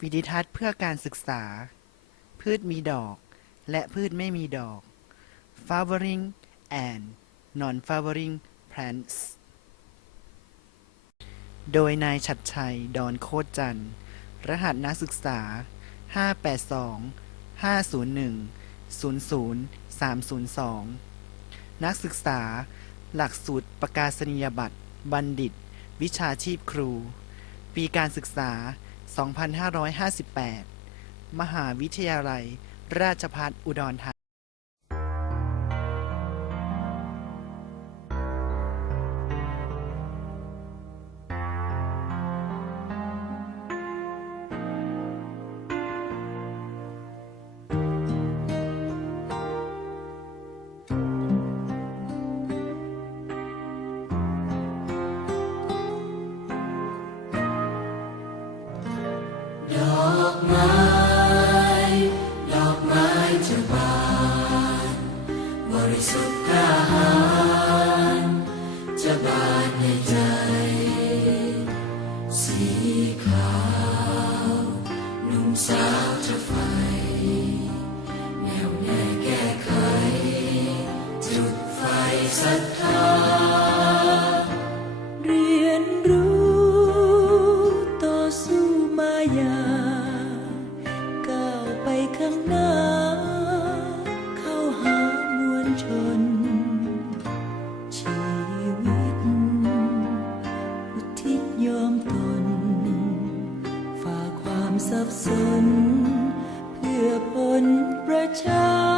วิดิทัศน์เพื่อการศึกษา พืชมีดอก และพืชไม่มีดอก flowering and non-flowering plants โดยนายชัดชัย ดอนโคตจันทร์ รหัสนักศึกษา 582 501 00 302 นักศึกษา หลักสูตรประกาศนียบัตร บัณฑิต วิชาชีพครู ปีการศึกษา 2558 มหาวิทยาลัย ราชภัฏอุดรธานี เพื่อผลประชา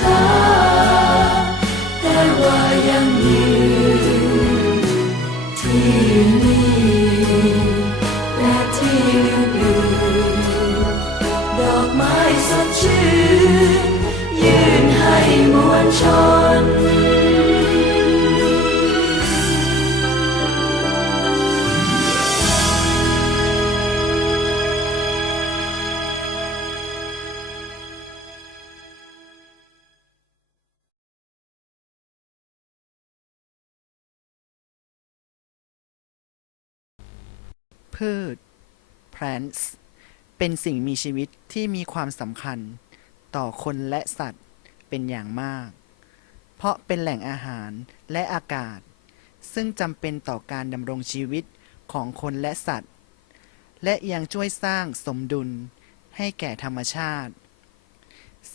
ช้า แต่ว่ายังยืนที่นี่และที่อื่นดอกไม้สดชื่น ยืนให้มวลชน พืช plants เป็นสิ่งมีชีวิตที่มีความสำคัญ ต่อคนและสัตว์เป็นอย่างมาก เพราะเป็นแหล่งอาหารและอากาศ ซึ่งจำเป็นต่อการดำรงชีวิตของคนและสัตว์ และยังช่วยสร้างสมดุลให้แก่ธรรมชาติ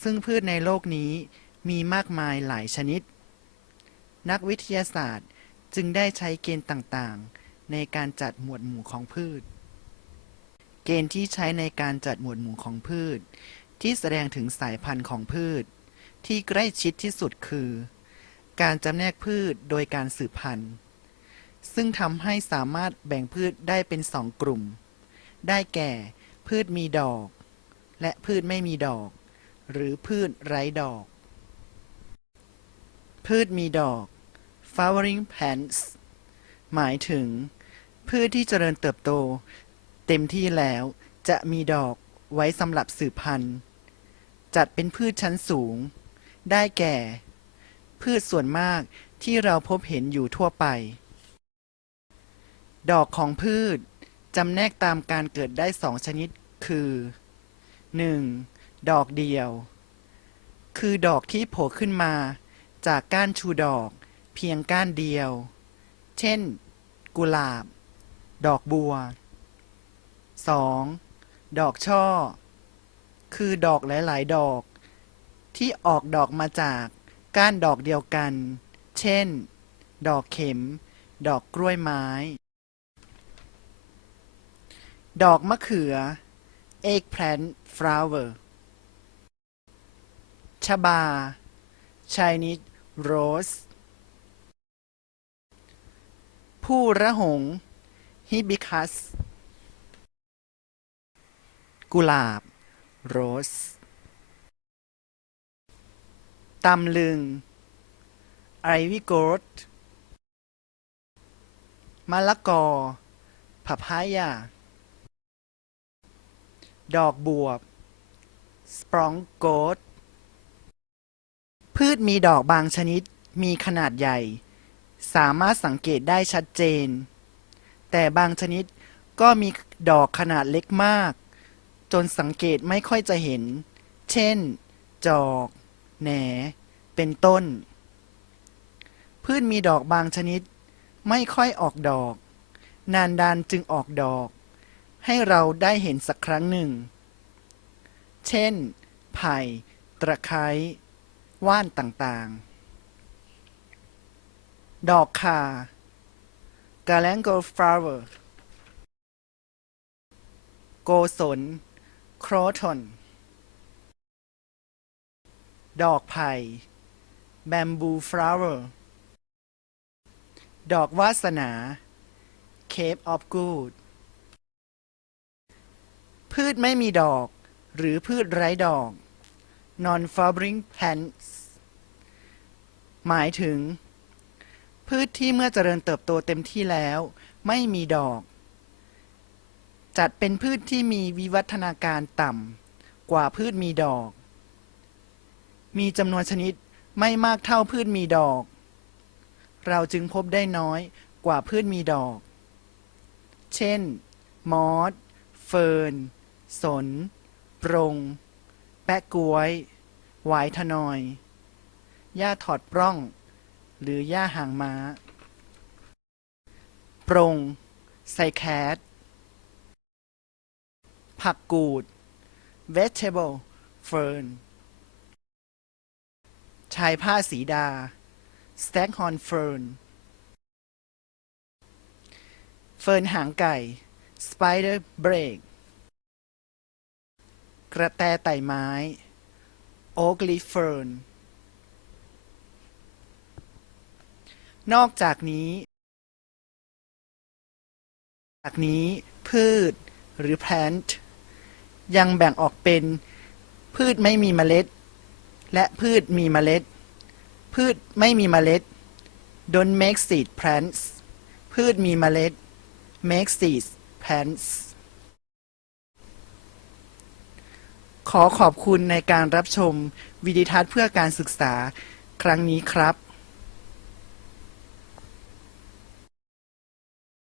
ซึ่งพืชในโลกนี้มีมากมายหลายชนิด นักวิทยาศาสตร์จึงได้ใช้เกณฑ์ต่างๆ ในการจัดหมวดหมู่ของพืช เกณฑ์ที่ใช้ในการจัดหมวดหมู่ของพืช ที่แสดงถึงสายพันธุ์ของพืช ที่ใกล้ชิดที่สุดคือ การจำแนกพืชโดยการสืบพันธุ์ ซึ่งทำให้สามารถแบ่งพืชได้เป็นสองกลุ่ม ได้แก่พืชมีดอก และพืชไม่มีดอก หรือพืชไร้ดอก พืชมีดอก flowering plants หมายถึง พืชที่เจริญเติบโต เต็มที่แล้วจะมีดอกไว้สำหรับสืบพันธุ์ จัดเป็นพืชชั้นสูง ได้แก่ พืชส่วนมากที่เราพบเห็นอยู่ทั่วไป ดอกของพืชจำแนกตามการเกิดได้สองชนิดคือ 1. ดอกเดียว คือดอกที่โผล่ขึ้นมา จากก้านชูดอกเพียงก้านเดียว เช่น กุหลาบ ดอกบัว 2. ดอกช่อ คือดอกหลาย ๆ ดอก ที่ออกดอกมาจากก้านดอกเดียวกัน เช่น ดอกเข็ม ดอกกล้วยไม้ ดอกมะเขือ eggplant flower ชบา Chinese rose ผู้ระหง hibiscus กุหลาบ rose ตำลึง ivy gourd มะละกอ papaya ดอกบวบ sprong gourd พืชมีดอกบางชนิดมีขนาดใหญ่ สามารถสังเกตได้ชัดเจน แต่บางชนิดก็มีดอกขนาดเล็กมาก จนสังเกตไม่ค่อยจะเห็น เช่น จอก แหน เป็นต้น พืชมีดอกบางชนิด ไม่ค่อยออกดอก นานดานจึงออกดอก ให้เราได้เห็นสักครั้งหนึ่ง เช่น ไผ่ ตะไคร้ ว่านต่างๆ ดอกข่า Galangal flower โกศล Croton ดอกไผ่ Bamboo flower ดอกวาสนา Cape of Good พืชไม่มีดอก หรือพืชไร้ดอก non-flowering plants หมายถึง พืชที่เมื่อเจริญเติบโตเต็มที่แล้ว ไม่มีดอก จัดเป็นพืชที่มีวิวัฒนาการต่ำกว่าพืชมีดอก มีจำนวนชนิดไม่มากเท่าพืชมีดอก เราจึงพบได้น้อยกว่าพืชมีดอก เช่น มอส เฟิร์น สน ปรง แปะกล้วย หวายทนอย หญ้าถอดปล้อง หรือหญ้าหางม้า ปรงไซแคทผักกูด vegetable fern ชายผ้าสีดา staghorn fern เฟิร์นหางไก่ spider break กระแตไต่ไม้ oak leaf fern นอกจากนี้จากนี้พืชหรือ plant ยังแบ่งออกเป็น พืชไม่มีเมล็ด และพืชมีเมล็ด พืชไม่มีเมล็ด don't make seed plants พืชมีเมล็ด make seed plants ขอขอบคุณในการรับชมวิดีทัศน์เพื่อการศึกษาครั้งนี้ครับ